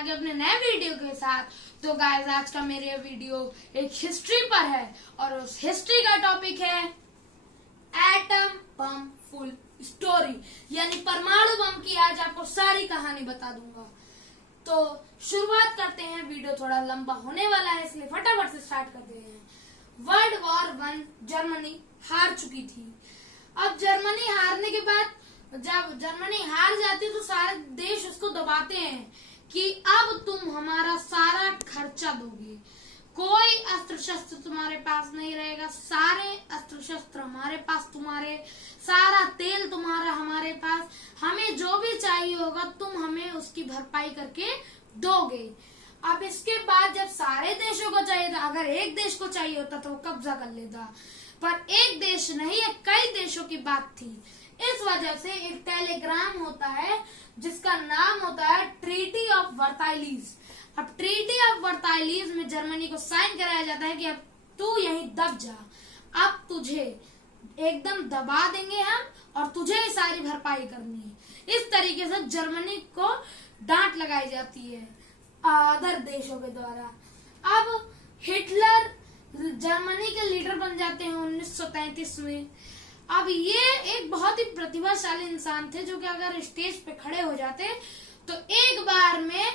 आ गए अपने नए वीडियो के साथ। तो गाइस आज का मेरे वीडियो एक हिस्ट्री पर है और उस हिस्ट्री का टॉपिक है एटम बम फुल स्टोरी, यानी परमाणु बम की आज आपको सारी कहानी बता दूंगा। तो शुरुआत करते हैं, वीडियो थोड़ा लंबा होने वाला है इसलिए फटाफट से स्टार्ट करते हैं। वर्ल्ड वॉर 1 जर्मनी हार चुकी थी। अब जर्मनी हारने के बाद जब जर्मनी हार जाती है तो सारे देश उसको दबाते हैं कि अब तुम हमारा सारा खर्चा दोगे, कोई अस्त्र शस्त्र तुम्हारे पास नहीं रहेगा, सारे अस्त्र शस्त्र हमारे पास, तुम्हारे सारा तेल तुम्हारा हमारे पास, हमें जो भी चाहिए होगा तुम हमें उसकी भरपाई करके दोगे। अब इसके बाद जब सारे देशों को चाहिए था, अगर एक देश को चाहिए होता तो वो कब्जा कर लेता, पर एक देश नहीं है, कई देशों की बात थी। इस वजह से एक टेलीग्राम होता है जिसका नाम होता है ट्रीटी ऑफ वर्साइलीज। अब ट्रीटी ऑफ वर्साइलीज में जर्मनी को साइन कराया जाता है कि अब तू यहीं दब जा, अब तुझे एकदम दबा देंगे हम और तुझे ही सारी भरपाई करनी है। इस तरीके से जर्मनी को डांट लगाई जाती है अदर देशों के द्वारा। अब हिटलर जर्मनी के लीडर बन जाते हैं 1933 में। अब ये एक बहुत ही प्रतिभाशाली इंसान थे जो कि अगर स्टेज पे खड़े हो जाते तो एक बार में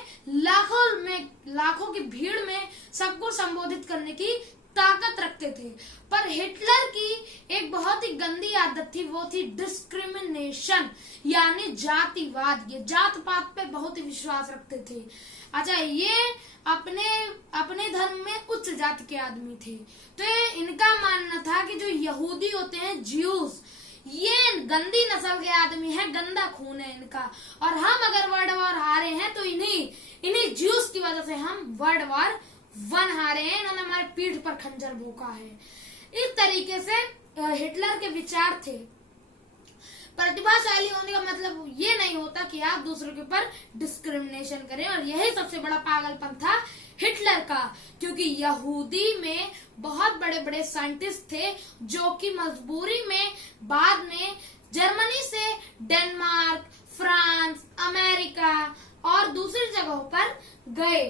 लाखों की भीड़ में सबको संबोधित करने की ताकत रखते थे। पर हिटलर की एक बहुत ही गंदी आदत थी, वो थी डिस्क्रिमिनेशन, यानी जातिवाद। ये जात पात पे बहुत ही विश्वास रखते थे। अच्छा, ये अपने धर्म में उच्च जाति के आदमी थे, तो इनका मानना था कि जो यहूदी होते हैं, ज्यूस, ये गंदी नस्ल के आदमी है, गंदा खून है इनका, और हम अगर वर्ल्ड वॉर हारे हैं तो इन्हीं ज्यूस की वजह से हम वर्ल्ड वॉर 1 हारे हैं, इन्होंने हमारे पीठ पर खंजर भोंका है। इस तरीके से हिटलर के विचार थे। प्रतिभाशाली होने का मतलब ये नहीं होता कि आप दूसरों के ऊपर डिस्क्रिमिनेशन करें, और यही सबसे बड़ा पागलपन था हिटलर का, क्योंकि यहूदी में बहुत बड़े बड़े साइंटिस्ट थे जो कि मजबूरी में बाद में जर्मनी से डेनमार्क, फ्रांस, अमेरिका और दूसरी जगहों पर गए।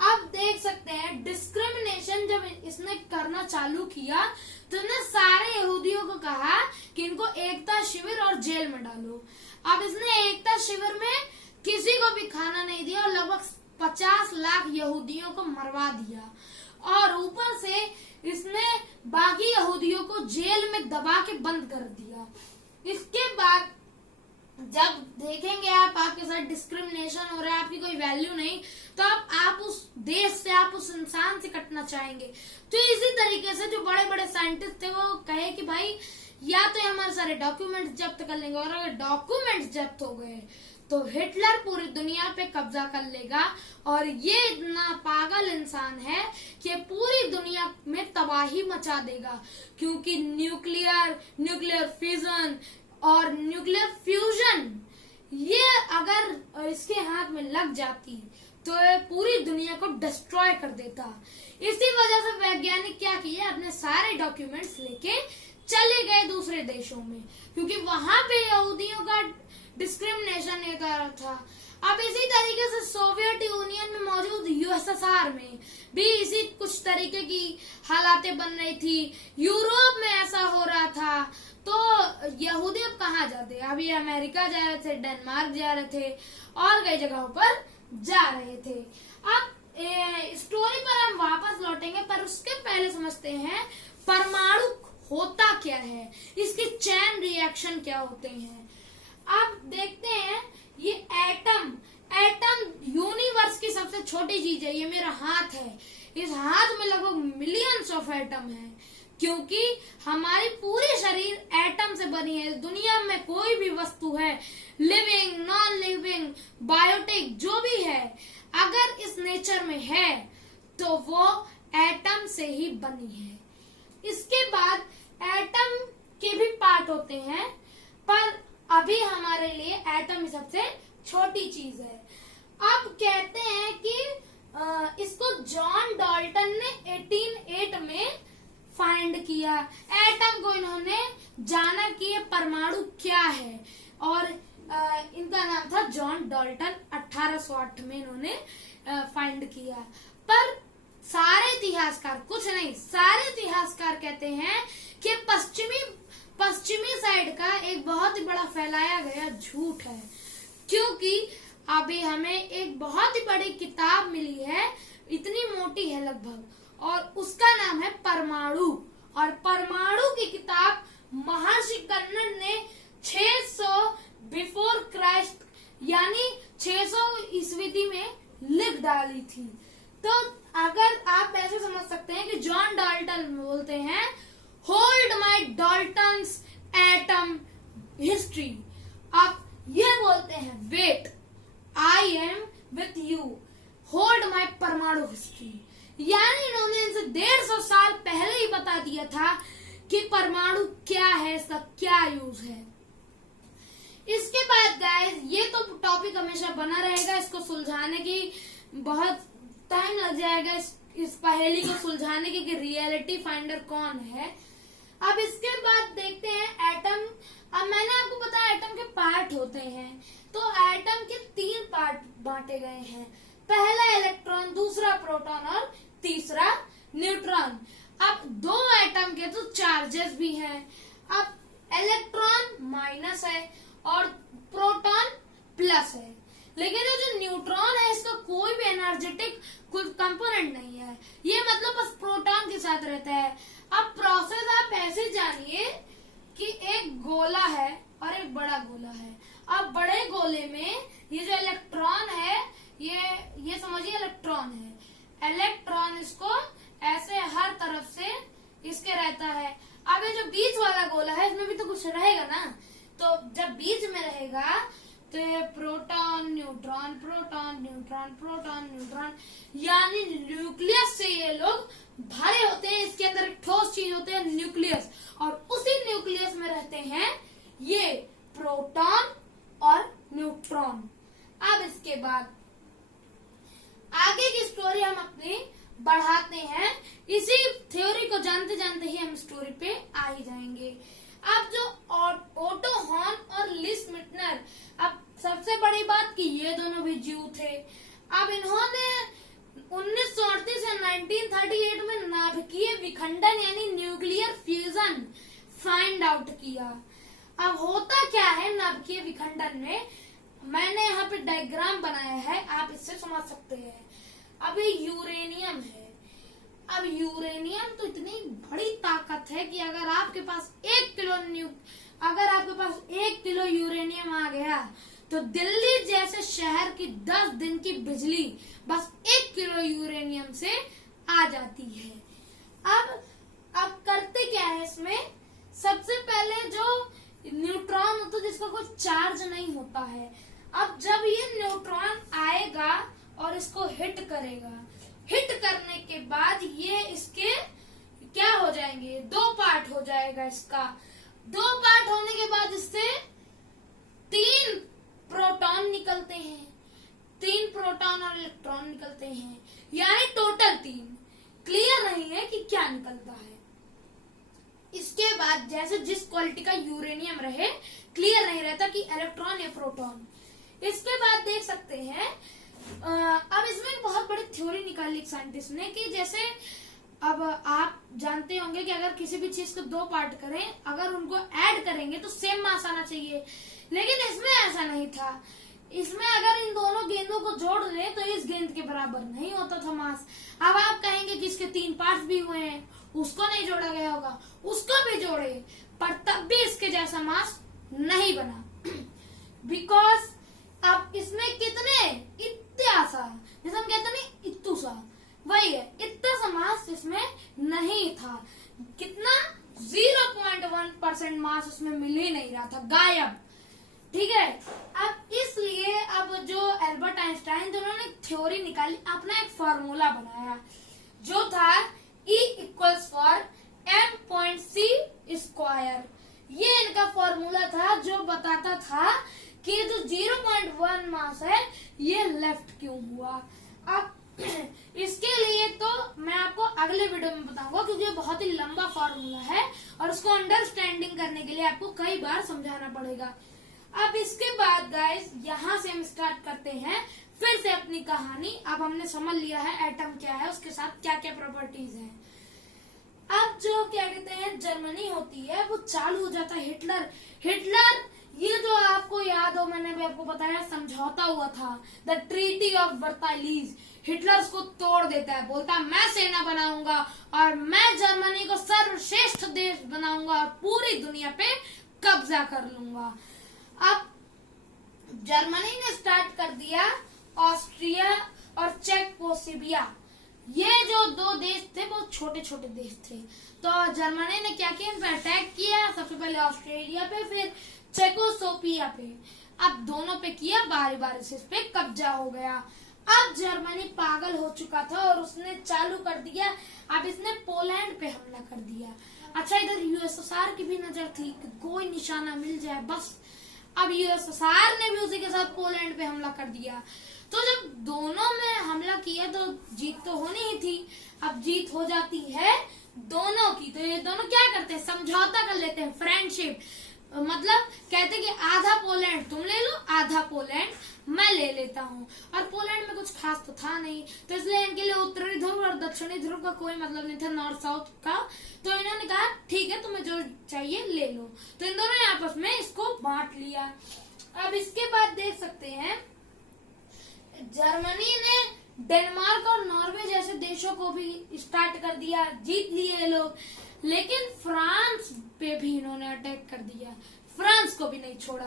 अब देख सकते हैं डिस्क्रिमिनेशन जब इसने करना चालू किया तो इसने सारे यहूदियों को कहा कि इनको एकता शिविर और जेल में डालो। अब इसने एकता शिविर में किसी को भी खाना नहीं दिया और लगभग 50 लाख यहूदियों को मरवा दिया, और ऊपर से इसने बाकी यहूदियों को जेल में दबा के बंद कर दिया। इसके बाद जब देखेंगे आपके साथ डिस्क्रिमिनेशन हो रहा है, आपकी कोई वैल्यू नहीं, तो आप उस देश से, आप उस इंसान से कटना चाहेंगे। तो इसी तरीके से जो बड़े बड़े साइंटिस्ट थे वो कहे कि भाई या तो हमारे सारे डॉक्यूमेंट्स जब्त कर लेंगे, और अगर डॉक्यूमेंट्स जब्त हो गए तो हिटलर पूरी दुनिया पे कब्जा कर लेगा, और ये इतना पागल इंसान है कि पूरी दुनिया में तबाही मचा देगा, क्योंकि न्यूक्लियर फिजन और न्यूक्लियर फ्यूजन ये अगर इसके हाथ में लग जाती तो ये पूरी दुनिया को डिस्ट्रॉय कर देता। इसी वजह से वैज्ञानिक क्या किए, अपने सारे डॉक्यूमेंट्स लेके चले गए दूसरे देशों में, क्योंकि वहां पे यहूदियों का डिस्क्रिमिनेशन नहीं कर रहा था। अब इसी तरीके से सोवियत यूनियन में मौजूद यूएसएसआर में भी इसी कुछ तरीके की हालातें बन रही थी। यूरोप में ऐसा हो रहा था, तो यहूदी अब कहाँ जाते, अभी अमेरिका जा रहे थे, डेनमार्क जा रहे थे और कई जगहों पर जा रहे थे। अब स्टोरी पर हम वापस लौटेंगे, पर उसके पहले समझते हैं परमाणु होता क्या है, इसके चैन रिएक्शन क्या होते हैं। अब देखते हैं, ये एटम यूनिवर्स की सबसे छोटी चीज है। ये मेरा हाथ है, इस हाथ में लगभग मिलियंस ऑफ एटम है, क्योंकि हमारी पूरी शरीर एटम से बनी है। दुनिया में कोई भी वस्तु है, लिविंग, नॉन लिविंग, बायोटिक, जो भी है, अगर इस नेचर में है तो वो एटम से ही बनी है। इसके बाद एटम के भी पार्ट होते हैं, पर अभी हमारे लिए एटम ही सबसे छोटी चीज है। अब कहते हैं कि इसको जॉन डाल्टन ने 1808 में फाइंड किया। एटम को इन्होंने जाना कि ये परमाणु क्या है, और इनका नाम था जॉन डाल्टन। 1808 में इन्होंने फाइंड किया। पर सारे इतिहासकार, कुछ नहीं सारे इतिहासकार कहते हैं कि पश्चिमी साइड का एक बहुत ही बड़ा फैलाया गया झूठ है, क्योंकि अभी हमें एक बहुत ही बड़ी किताब मिली है, इतनी मोटी है लगभग, और उसका नाम है परमाणु। और परमाणु की किताब महर्षि कन्नड़ ने 600 बिफोर क्राइस्ट यानी 600 ईस्वी में लिख डाली थी। तो अगर आप ऐसे समझ सकते हैं कि जॉन डाल्टन बोलते हैं hold my Dalton's atom history, आप ये बोलते हैं wait I am with you hold my परमाणु हिस्ट्री, यानी इन्होंने इनसे 150 साल पहले ही बता दिया था कि परमाणु क्या है, इसका क्या यूज है। इसके बाद गाइस ये तो टॉपिक हमेशा बना रहेगा, इसको सुलझाने की बहुत टाइम लग जाएगा, इस पहेली को सुलझाने की कि रियलिटी फाइंडर कौन है। अब इसके बाद देखते हैं एटम। अब मैंने आपको बताया एटम के पार्ट होते हैं, तो एटम के 3 पार्ट बांटे गए हैं, पहला इलेक्ट्रॉन, दूसरा प्रोटॉन और तीसरा न्यूट्रॉन। अब 2 एटम के तो चार्जेस भी हैं। अब इलेक्ट्रॉन माइनस है और प्रोटॉन प्लस है, लेकिन ये जो न्यूट्रॉन है इसका कोई भी एनर्जेटिक कुछ कंपोनेंट नहीं है, ये मतलब बस प्रोटॉन के साथ रहता है। अब प्रोसेस आप ऐसे जानिए कि एक गोला है और एक बड़ा गोला है। अब बड़े गोले में ये जो इलेक्ट्रॉन है, ये समझिए इलेक्ट्रॉन है, इलेक्ट्रॉन इसको ऐसे हर तरफ से इसके रहता है। अब ये जो बीच वाला गोला है इसमें भी तो कुछ रहेगा ना, तो जब बीच में रहेगा तो ये proton neutron proton neutron proton neutron, यानी न्यूक्लियस से ये लोग भरे होते हैं। इसके अंदर एक ठोस चीज होती है न्यूक्लियस, और उसी न्यूक्लियस में रहते हैं ये प्रोटॉन और न्यूट्रॉन। अब इसके बाद आगे की स्टोरी हम अपनी बढ़ाते हैं, इसी थ्योरी को जानते जानते ही हम स्टोरी पे आ ही जाएंगे। अब जो ओटो हॉर्न और लिस मिटनर, अब सबसे बड़ी बात कि ये दोनों भी जीव थे। अब इन्होंने 1938 से 1938 में नाभिकीय विखंडन यानी न्यूक्लियर फ्यूजन फाइंड आउट किया। अब होता क्या है नाभिकीय विखंडन में, मैंने यहाँ पे डायग्राम बनाया है, आप इससे समझ सकते हैं। अब ये यूरेनियम है। अब यूरेनियम तो इतनी बड़ी ताकत है कि अगर आपके पास 1 किलो यूरेनियम आ गया तो दिल्ली जैसे शहर की 10 दिन की बिजली बस 1 किलो यूरेनियम से आ जाती है। अब करते क्या है इसमें, सबसे पहले जो न्यूट्रॉन होता है जिसका कोई चार्ज नहीं होता है, अब जब ये न्यूट्रॉन आएगा और इसको हिट करेगा, हिट करने के बाद ये इसके क्या हो जाएंगे, 2 पार्ट हो जाएगा इसका। 2 पार्ट होने के बाद इससे 3 प्रोटॉन निकलते हैं, 3 प्रोटॉन और इलेक्ट्रॉन निकलते हैं, यानी टोटल 3। क्लियर नहीं है कि क्या निकलता है। इसके बाद जैसे जिस क्वालिटी का यूरेनियम रहे, क्लियर नहीं रहता कि इलेक्ट्रॉन या प्रोटॉन। इसके बाद देख सकते हैं अब इसमें एक बहुत बड़ी थ्योरी निकाली एक साइंटिस्ट ने कि जैसे अब आप जानते होंगे कि अगर किसी भी चीज को 2 पार्ट करें, अगर उनको ऐड करेंगे तो सेम मास आना चाहिए, लेकिन इसमें ऐसा नहीं था। इसमें अगर इन दोनों गेंदों को जोड़ ले तो इस गेंद के बराबर नहीं होता था मास। अब आप कहेंगे कि इसके 3 पार्ट्स भी हुए हैं, उसको नहीं जोड़ा गया होगा, उसको भी जोड़े, पर तब भी इसके जैसा मास नहीं बना। बिकॉज अब इसमें कितने इत्यासा, जैसे हम कहते नहीं इत्तुसा, वही है, इतना सा मास इसमें नहीं था। कितना 0.1% मास उसमें मिल ही नहीं रहा था, गायब। ठीक है, अब इसलिए अब जो एल्बर्ट आइंस्टाइन जिन्होंने थ्योरी निकाली, अपना एक फॉर्मूला बनाया जो था E = m.c²। ये इनका फॉर्मूला था जो बताता था कि जो 0.1 मास है ये लेफ्ट क्यों हुआ। अब इसके लिए तो मैं आपको अगले वीडियो में बताऊंगा, क्योंकि ये बहुत ही लंबा फॉर्मूला है और उसको अंडरस्टैंडिंग करने के लिए आपको कई बार समझाना पड़ेगा। अब इसके बाद गाइस यहाँ से हम स्टार्ट करते हैं फिर से अपनी कहानी। अब हमने समझ लिया है एटम क्या है, उसके साथ क्या क्या प्रॉपर्टीज हैं। अब जो क्या कहते हैं जर्मनी होती है वो चालू हो जाता है हिटलर ये जो आपको याद हो, मैंने भी आपको बताया समझौता हुआ था, द ट्रीटी ऑफ वर्साइलीज। हिटलर उसको तोड़ देता है, बोलता है मैं सेना बनाऊंगा और मैं जर्मनी को सर्वश्रेष्ठ देश बनाऊंगा और पूरी दुनिया पे कब्जा कर लूंगा। अब जर्मनी ने स्टार्ट कर दिया ऑस्ट्रिया और चेकोस्लोवाकिया, ये जो दो देश थे वो छोटे छोटे देश थे। तो जर्मनी ने क्या किया, इन पे अटैक किया, सबसे पहले ऑस्ट्रेलिया पे फिर चेकोस्लोवाकिया पे। अब दोनों पे किया, बारी बारी से इस पे कब्जा हो गया। अब जर्मनी पागल हो चुका था और उसने चालू कर दिया, अब इसने पोलैंड पे हमला कर दिया। अच्छा, इधर यूएसएसआर की भी नजर थी कि कोई निशाना मिल जाए बस। अब यूएसएसआर ने भी उसी के साथ पोलैंड पे हमला कर दिया। तो जब दोनों में हमला किया तो जीत तो होनी ही थी। अब जीत हो जाती है दोनों की, तो ये दोनों क्या करते हैं, समझौता कर लेते हैं, फ्रेंडशिप। मतलब कहते हैं कि आधा पोलैंड तुम ले लो, आधा पोलैंड मैं ले लेता हूँ। और पोलैंड में कुछ खास तो था नहीं, तो इसलिए इनके लिए उत्तरी ध्रुव और दक्षिणी ध्रुव का कोई मतलब नहीं था, नॉर्थ साउथ का। तो इन्होंने कहा ठीक है, तुम्हें जो चाहिए ले लो। तो इन दोनों ने आपस में इसको बांट लिया। अब इसके बाद देख सकते हैं जर्मनी ने डेनमार्क और नॉर्वे जैसे देशों को भी स्टार्ट कर दिया, जीत लिए लोग। लेकिन फ्रांस पे भी इन्होंने अटैक कर दिया, फ्रांस को भी नहीं छोड़ा।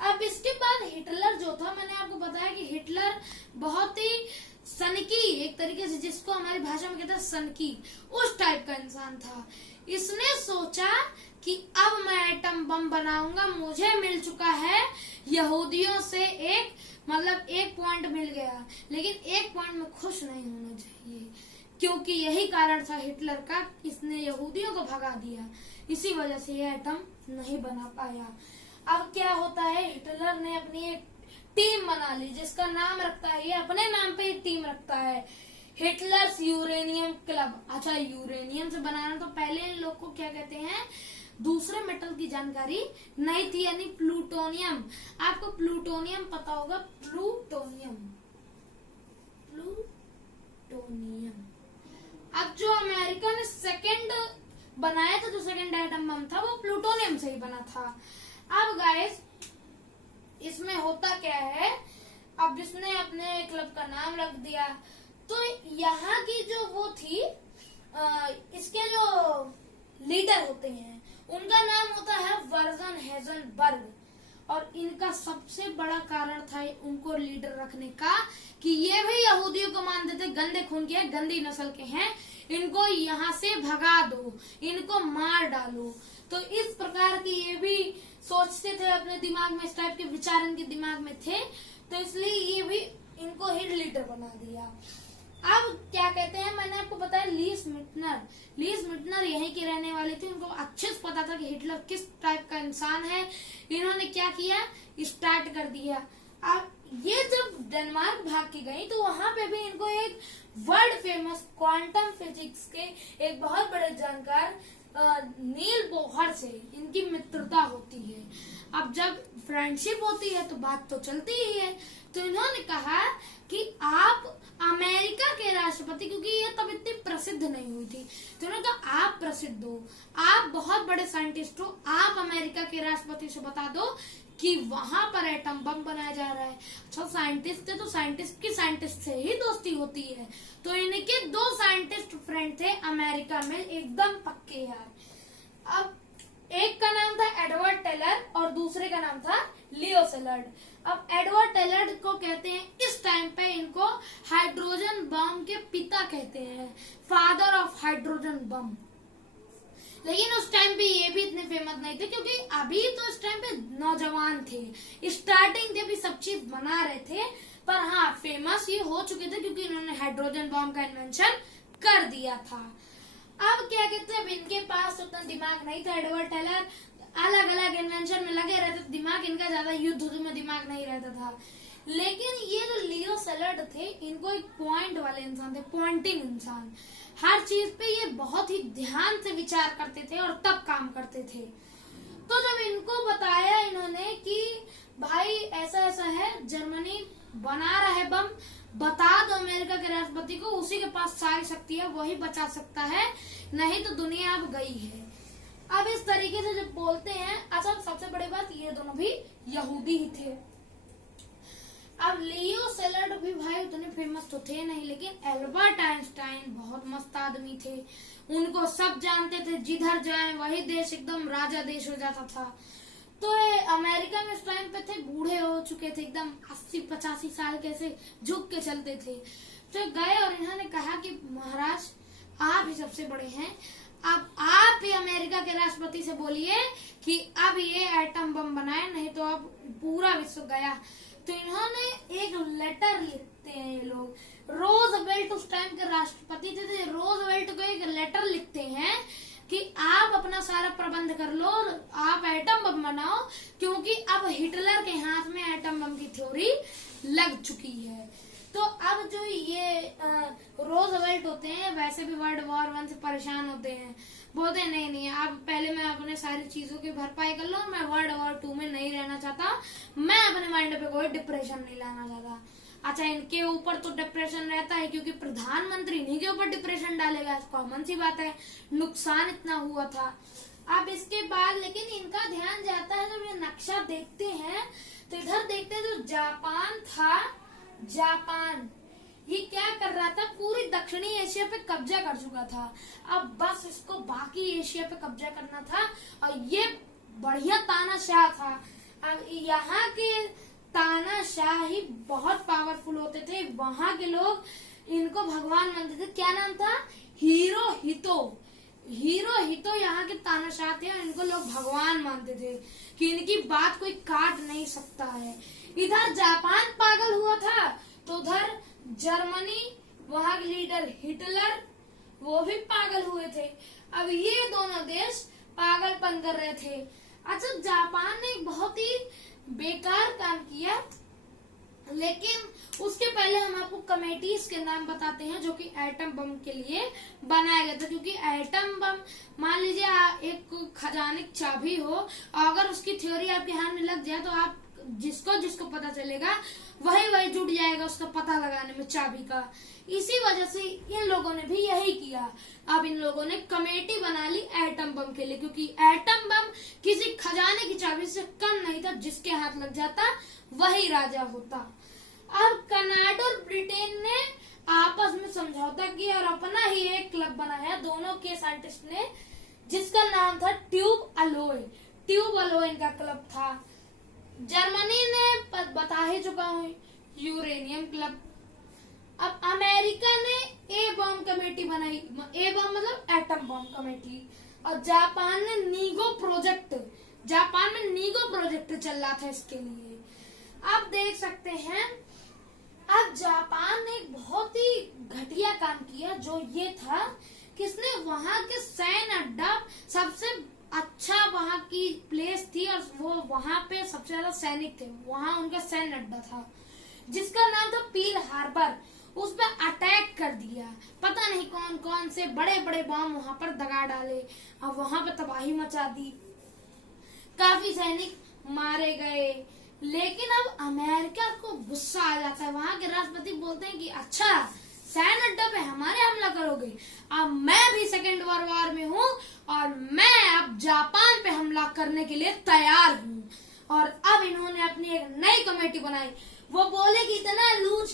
अब इसके बाद हिटलर जो था, मैंने आपको बताया कि हिटलर बहुत ही सनकी, एक तरीके से जिसको हमारी भाषा में कहते हैं सनकी, उस टाइप का इंसान था। इसने सोचा कि अब मैं एटम बम बनाऊंगा, मुझे मिल चुका है यहूदियों से एक पॉइंट मिल गया। लेकिन एक पॉइंट में खुश नहीं होना चाहिए, क्योंकि यही कारण था हिटलर का, इसने यहूदियों को भगा दिया, इसी वजह से ये एटम नहीं बना पाया। अब क्या होता है, हिटलर ने अपनी एक टीम बना ली जिसका नाम रखता है, ये अपने नाम पे एक टीम रखता है, हिटलर्स यूरेनियम क्लब। अच्छा, यूरेनियम से बनाना, तो पहले इन लोग को क्या कहते हैं, दूसरे मेटल की जानकारी नहीं थी, यानी प्लूटोनियम। आपको प्लूटोनियम पता होगा, प्लूटोनियम। अब जो अमेरिका ने सेकंड बनाया था, जो सेकंड एटम बम था, वो प्लूटोनियम से ही बना था। अब गाइस इसमें होता क्या है, अब इसने अपने क्लब का नाम रख दिया, तो यहाँ की जो वो थी, इसके जो लीडर होते हैं उनका नाम होता है वर्जन हेजनबर्ग। और इनका सबसे बड़ा कारण था उनको लीडर रखने का कि ये भी यहूदियों को मानते थे गंदे खून के, गंदी नस्ल के हैं, इनको यहाँ से भगा दो, इनको मार डालो। तो इस प्रकार की ये भी सोचते थे अपने दिमाग में, इस टाइप के विचार इनके दिमाग में थे, तो इसलिए ये भी इनको ही लीडर बना दिया। अब क्या कहते हैं, मैंने आपको बताया लीस मिटनर यहीं की रहने वाली थी, उनको अच्छे से पता था कि हिटलर किस टाइप का इंसान है। इन्होंने क्या किया, स्टार्ट कर दिया। अब ये जब डेनमार्क भाग के गई तो वहां पे भी इनको एक वर्ल्ड फेमस क्वांटम फिजिक्स के एक बहुत बड़े जानकार नील बोहर से इनकी मित्रता होती है। अब जब फ्रेंडशिप होती है तो बात तो चलती ही है, तो इन्होंने कहा कि आप अमेरिका के राष्ट्रपति, क्योंकि ये तब इतनी प्रसिद्ध नहीं हुई थी, तो उन्होंने कहा आप प्रसिद्ध हो, आप बहुत बड़े साइंटिस्ट हो, आप अमेरिका के राष्ट्रपति से बता दो कि वहां पर एटम बम बनाया जा रहा है। अच्छा, साइंटिस्ट थे तो साइंटिस्ट की साइंटिस्ट से ही दोस्ती होती है, तो इनके दो साइंटिस्ट फ्रेंड थे अमेरिका में, एकदम पक्के यार। अब एक का नाम था एडवर्ड टेलर और दूसरे का नाम था लियो सेलर्ड। अब एडवर्ड टेलर को कहते हैं, इस टाइम पे इनको हाइड्रोजन बम के पिता कहते हैं, फादर ऑफ हाइड्रोजन बम। लेकिन उस टाइम पे ये भी इतने फेमस नहीं थे, क्योंकि अभी तो इस टाइम पे नौजवान थे, स्टार्टिंग थे, अभी सब चीज बना रहे थे। पर हाँ, फेमस ये हो चुके थे क्योंकि इन्होंने हाइड्रोजन बम का इन्वेंशन कर दिया था। अब क्या कहते हैं, अब इनके पास उतना दिमाग नहीं था, एडवर्ड टेलर अलग अलग इन्वेंशन में लगे रहते थे, दिमाग इनका ज्यादा युद्ध में दिमाग नहीं रहता था। लेकिन ये जो लियो सेलर्ड थे, इनको एक पॉइंट वाले इंसान थे, पॉइंटिंग इंसान, हर चीज पे ये बहुत ही ध्यान से विचार करते थे और तब काम करते थे। तो जब इनको बताया इन्होंने कि भाई ऐसा ऐसा है, जर्मनी बना रहा है बम, बता दो अमेरिका के राष्ट्रपति को, उसी के पास सारी शक्ति है, वही बचा सकता है, नहीं तो दुनिया अब गई है। अब इस तरीके से जब बोलते हैं, अच्छा सबसे बड़ी बात, ये दोनों भी यहूदी ही थे। अब लियो सेलर्ड भी भाई उतने फेमस तो थे नहीं, लेकिन एल्बर्ट आइंस्टाइन बहुत मस्त आदमी थे, उनको सब जानते थे, जिधर जाएं वही देश एकदम राजा देश हो जाता था। तो ये अमेरिका में इस टाइम पे थे, बूढ़े हो चुके थे, एकदम 80-85 साल के, ऐसे झुक के चलते थे। तो गए और इन्होंने कहा कि महाराज आप ही सबसे बड़े हैं, अब आप ही अमेरिका के राष्ट्रपति से बोलिए कि अब ये एटम बम बनाए, नहीं तो अब पूरा विश्व गया। तो इन्होंने एक लेटर लिखते हैं ये लोग, रोजवेल्ट उस टाइम के राष्ट्रपति थे, रोजवेल्ट को एक लेटर लिखते हैं कि आप अपना सारा प्रबंध कर लो, आप एटम बम बनाओ, क्योंकि अब हिटलर के हाथ में एटम बम की थ्योरी लग चुकी है। तो अब जो ये रोजवेल्ट होते हैं, वैसे भी वर्ल्ड वॉर 1 से परेशान होते हैं, बोलते हैं नहीं अब पहले मैं अपने सारी चीजों की भरपाई कर लूं, मैं वर्ल्ड वॉर 2 में नहीं रहना चाहता, मैं अपने माइंड पे कोई डिप्रेशन नहीं लाना चाहता। अच्छा, इनके ऊपर तो डिप्रेशन रहता है, क्योंकि प्रधानमंत्री इन्हीं के ऊपर डिप्रेशन डालेगा, कॉमन सी बात है, नुकसान इतना हुआ था। अब इसके बाद लेकिन इनका ध्यान जाता है, जब ये नक्शा देखते हैं तो इधर देखते हैं, जो जापान था, जापान ये क्या कर रहा था, पूरी दक्षिणी एशिया पे कब्जा कर चुका था, अब बस इसको बाकी एशिया पे कब्जा करना था, और ये बढ़िया तानाशाह था। अब यहाँ के तानाशाह ही बहुत पावरफुल होते थे, वहां के लोग इनको भगवान मानते थे। क्या नाम था? हिरोहितो। हिरोहितो यहाँ के तानाशाह थे, और इनको लोग भगवान मानते थे कि इनकी बात कोई काट नहीं सकता है। इधर जापान पागल हुआ था, तो उधर जर्मनी, वहां के लीडर हिटलर, वो भी पागल हुए थे। अब ये दोनों देश पागलपन कर रहे थे। अच्छा, जापान ने एक बहुत ही बेकार काम किया, लेकिन उसके पहले हम आपको कमेटीज के नाम बताते हैं जो कि एटम बम के लिए बनाया गया था। क्योंकि एटम बम, मान लीजिए एक खजाने की चाबी हो, अगर उसकी थ्योरी आपके हाथ में लग जाए तो आप जिसको जिसको पता चलेगा वही जुट जाएगा उसका पता लगाने में चाबी का। इसी वजह से इन लोगों ने भी यही किया। अब इन लोगों ने कमेटी बना ली एटम बम के लिए, क्योंकि एटम बम किसी खजाने की चाबी से कम नहीं था, जिसके हाथ लग जाता वही राजा होता। अब कनाडा और ब्रिटेन ने आपस में समझौता किया और अपना ही एक क्लब बनाया दोनों के साइंटिस्ट ने, जिसका नाम था ट्यूब अलोय। ट्यूब अलोय इनका क्लब था। जर्मनी ने बता ही चुका हूँ, यूरेनियम क्लब। अब अमेरिका ने ए बम कमेटी बनाई, ए बम मतलब एटम बम कमेटी, और जापान ने नीगो प्रोजेक्ट, जापान में नीगो प्रोजेक्ट चल रहा था इसके लिए। आप देख सकते हैं, अब जापान ने एक बहुत ही घटिया काम किया, जो ये था कि इसने वहां के सैन्य अड्डा, सबसे अच्छा वहां की प्लेस थी और वो वहां पे सबसे ज्यादा सैनिक थे, वहां उनका सैन्य अड्डा था जिसका नाम था पील हार्बर। उस पर अटैक कर दिया, पता नहीं कौन कौन से बड़े बड़े बम वहां पर दगा डाले और वहां पर तबाही मचा दी, काफी सैनिक मारे गए। लेकिन अब अमेरिका को गुस्सा आ जाता है, वहां के राष्ट्रपति बोलते हैं कि अच्छा, सैन्य अड्डा पे हमारे हमला करोगे, अब मैं भी सेकेंड वर्ल्ड वॉर में हूँ और मैं अब जापान पे हमला करने के लिए तैयार हूँ। और अब इन्होंने अपनी एक नई कमेटी बनाई। वो बोले कि इतना लूज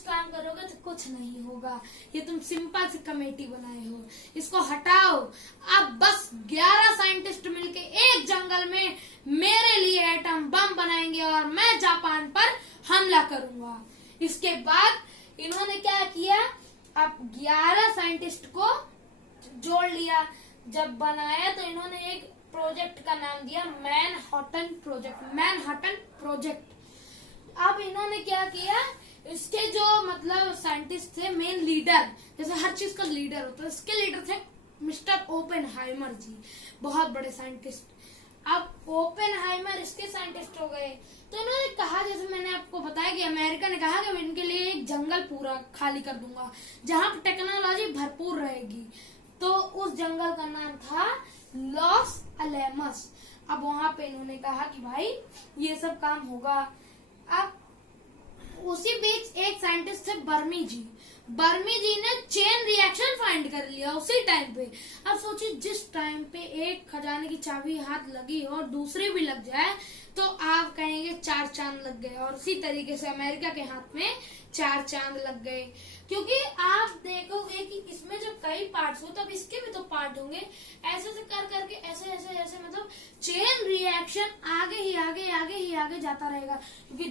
काम करोगे तो कुछ नहीं होगा, ये तुम सिंपल सी कमेटी बनाए हो, इसको हटाओ। अब बस 11 साइंटिस्ट मिलके एक जंगल में मेरे लिए एटम बम बनाएंगे और मैं जापान पर हमला करूंगा। इसके बाद इन्होंने क्या किया, अब 11 साइंटिस्ट को जोड़ लिया। जब बनाया तो इन्होंने एक प्रोजेक्ट का नाम दिया मैनहट्टन प्रोजेक्ट। अब इन्होंने क्या किया, इसके जो मतलब साइंटिस्ट थे, मेन लीडर, जैसे हर चीज का लीडर होता है, इसके लीडर थे मिस्टर ओपेनहाइमर जी, बहुत बड़े साइंटिस्ट। अब ओपेनहाइमर इसके साइंटिस्ट हो गए। तो इन्होंने कहा, जैसे मैंने आपको बताया कि अमेरिका ने कहा कि मैं इनके लिए एक जंगल पूरा खाली कर दूंगा जहां पर टेक्नोलॉजी भरपूर रहेगी। तो उस जंगल का नाम था लॉस अलेमस। अब वहां पे इन्होंने कहा कि भाई ये सब काम होगा। अब उसी बीच एक साइंटिस्ट थे बर्मी जी ने चेन रिएक्शन फाइंड कर लिया उसी टाइम पे। अब सोचिए, जिस टाइम पे एक खजाने की चाबी हाथ लगी और दूसरी भी लग जाए तो आप कहेंगे 4 चांद लग गए। और उसी तरीके से अमेरिका के हाथ में 4 चांद लग गए। क्योंकि आप देखोगे कि इसमें जब कई पार्ट्स हो तब इसके भी तो पार्ट होंगे। ऐसे से कर करके ऐसे ऐसे ऐसे मतलब चेन रिएक्शन आगे जाता रहेगा। क्योंकि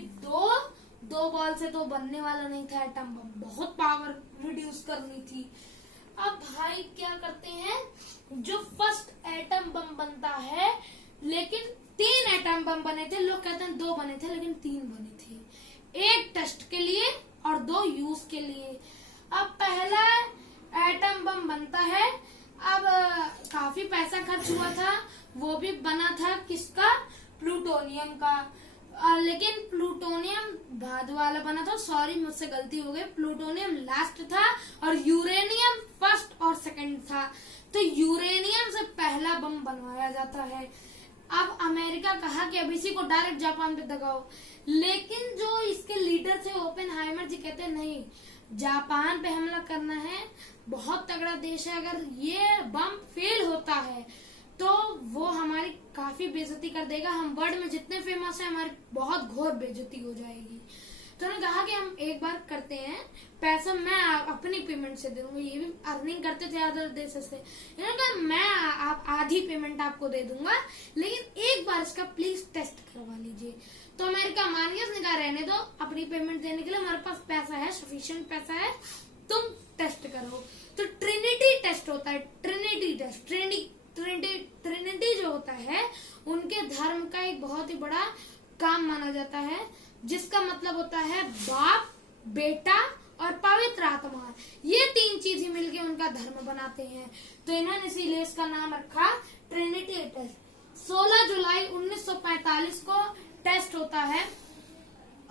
दो बॉल से तो बनने वाला नहीं था एटम बम, बहुत पावर रिड्यूस करनी थी। अब भाई क्या करते हैं, जो फर्स्ट एटम बम बनता है, लेकिन 3 एटम बम बने थे। लोग कहते हैं 2 बने थे, लेकिन 3 बने थे। एक टेस्ट के लिए और 2 यूज के लिए। अब पहला एटम बम बनता है। अब काफी पैसा खर्च हुआ था, वो भी बना था किसका, प्लूटोनियम का। लेकिन प्लूटोनियम बाद वाला बना था, सॉरी मुझसे गलती हो गई, प्लूटोनियम लास्ट था और यूरेनियम फर्स्ट और सेकंड था। तो यूरेनियम से पहला बम बनवाया जाता है। अब अमेरिका कहा कि अब इसी को डायरेक्ट जापान पे दगाओ, लेकिन जो इसके लीडर थे ओपेनहाइमर जी कहते नहीं, जापान पे हमला करना है, बहुत तगड़ा देश है, अगर ये बम फेल होता है तो वो हमारी काफी बेइज्जती कर देगा, हम वर्ल्ड में जितने फेमस हैं हमारी बहुत घोर बेइज्जती हो जाएगी। तो उन्होंने कहा कि हम एक बार करते हैं, पैसा मैं अपनी पेमेंट से दे दूंगा। ये भी अर्निंग करते थे अदर देश से। इन्होंने कहा मैं आप आधी पेमेंट आपको दे दूंगा, लेकिन एक बार इसका प्लीज टेस्ट करवा लीजिए। तो अमेरिका मान गया, उसने कहा रहने दो, अपनी पेमेंट देने के लिए हमारे पास पैसा है, सफिशिएंट पैसा है, तुम टेस्ट करो। तो ट्रिनिटी टेस्ट होता है, ट्रिनिटी टेस्ट। ट्रिनिटी जो होता है उनके धर्म का एक बहुत ही बड़ा काम माना जाता है, जिसका मतलब होता है बाप, बेटा और पवित्र आत्मा। ये 3 चीज ही मिलके उनका धर्म बनाते हैं। तो इन्होंने इसीलिए इसका नाम रखा ट्रिनिटी टेस्ट। 16 जुलाई 1945 को टेस्ट होता है।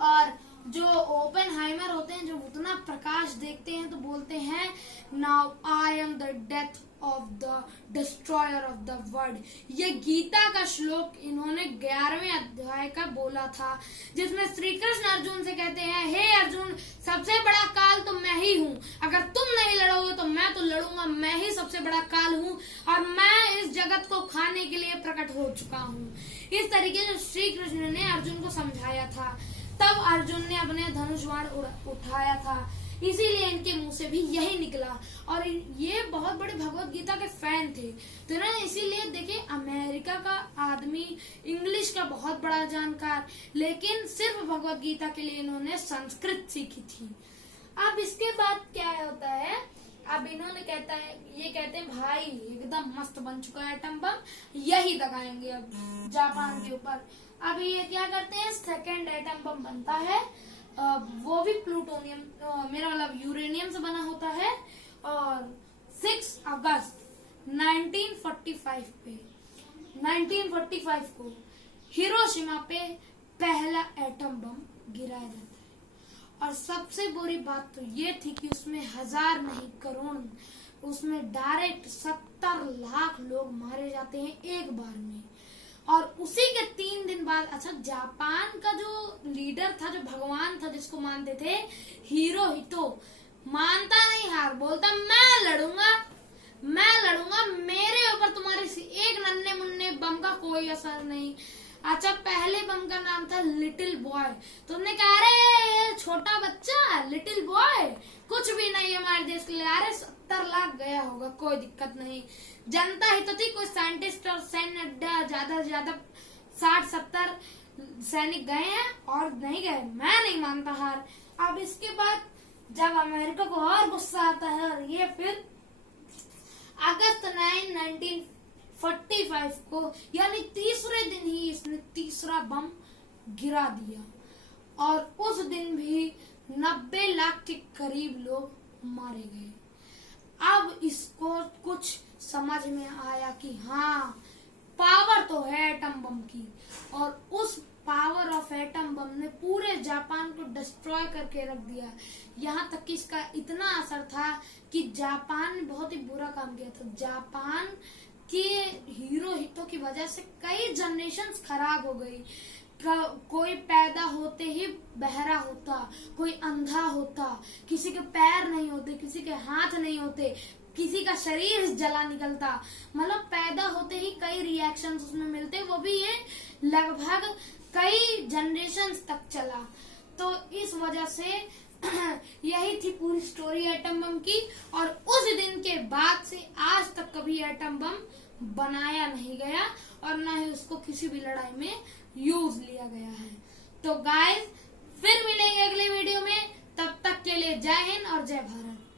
और जो ओपेनहाइमर होते हैं, जो उतना प्रकाश देखते हैं तो बोलते हैं now I am the death of the destroyer of the world. ये गीता का श्लोक इन्होंने 11वें अध्याय का बोला था, जिसमें श्री कृष्ण अर्जुन से कहते हैं, हे अर्जुन, सबसे बड़ा काल तो मैं ही हूँ, अगर तुम नहीं लड़ोगे तो मैं तो लड़ूंगा, मैं ही सबसे बड़ा काल हूँ और मैं इस जगत को खाने के लिए प्रकट हो चुका हूँ। इस तरीके से श्री कृष्ण ने अर्जुन को समझाया था। तब अर्जुन ने अपने धनुष बाण उठाया था, इसीलिए इनके मुंह से भी यही निकला। और ये बहुत बड़े भगवत गीता के फैन थे। तो ना इसीलिए देखिए, अमेरिका का आदमी, इंग्लिश का बहुत बड़ा जानकार, लेकिन सिर्फ भगवत गीता के लिए इन्होंने संस्कृत सीखी थी। अब इसके बाद क्या होता है, अब इन्होंने कहते हैं भाई एकदम मस्त बन चुका है एटम बम, यही दगाएंगे अब जापान के ऊपर। अब ये क्या करते हैं, सेकेंड एटम बम बनता है, वो भी प्लूटोनियम, मेरा मतलब यूरेनियम से बना होता है। और 6 अगस्त 1945 को हिरोशिमा पे पहला एटम बम गिराया जाता है। और सबसे बुरी बात तो ये थी कि उसमें 1000 नहीं करोड़, उसमें डायरेक्ट 70 लाख लोग मारे जाते हैं एक बार में। और उसी के 3 दिन बाद, अच्छा, जापान का जो लीडर था, जो भगवान था, जिसको मानते थे, हिरोहितो, मानता नहीं हार, बोलता मैं लड़ूंगा, मेरे ऊपर तुम्हारे एक नन्हे मुन्ने बम का कोई असर नहीं। अच्छा, पहले बम का नाम था लिटिल बॉय। तुमने कहा अरे छोटा बच्चा, लिटिल बॉय, कुछ भी नहीं हमारे देश के लिए, अरे 70 लाख गया होगा, कोई दिक्कत नहीं, जनता ही तो थी, कोई साइंटिस्ट और सैन्य ज्यादा से ज्यादा 60-70 सैनिक गए हैं और नहीं गए, मैं नहीं मानता हार। अब इसके बाद जब अमेरिका को और गुस्सा आता है, और ये फिर अगस्त 9, 1945 को, यानी तीसरे दिन ही इसने तीसरा बम गिरा दिया। और उस दिन भी 90 लाख के करीब लोग मारे गए। अब इसको कुछ समझ में आया कि हाँ, पावर तो है एटम बम की, और उस पावर ऑफ एटम बम ने पूरे जापान को डिस्ट्रॉय करके रख दिया। यहाँ तक कि इसका इतना असर था कि जापान ने बहुत ही बुरा काम किया था। जापान कि हीरो हितों की वजह से कई जनरेशन्स खराब हो गई। कोई पैदा होते ही बहरा होता, कोई अंधा होता, किसी के पैर नहीं होते, किसी के हाथ नहीं होते, किसी का शरीर जला निकलता। मतलब पैदा होते ही कई रिएक्शंस उसमें मिलते, वो भी ये लगभग कई जनरेशन्स तक चला। तो इस वजह से यही थी पूरी स्टोरी एटम बम की। और उस दिन के बाद से आज तक कभी एटम बम बनाया नहीं गया और ना ही उसको किसी भी लड़ाई में यूज लिया गया है। तो गाइस फिर मिलेंगे अगले वीडियो में, तब तक के लिए जय हिंद और जय भारत।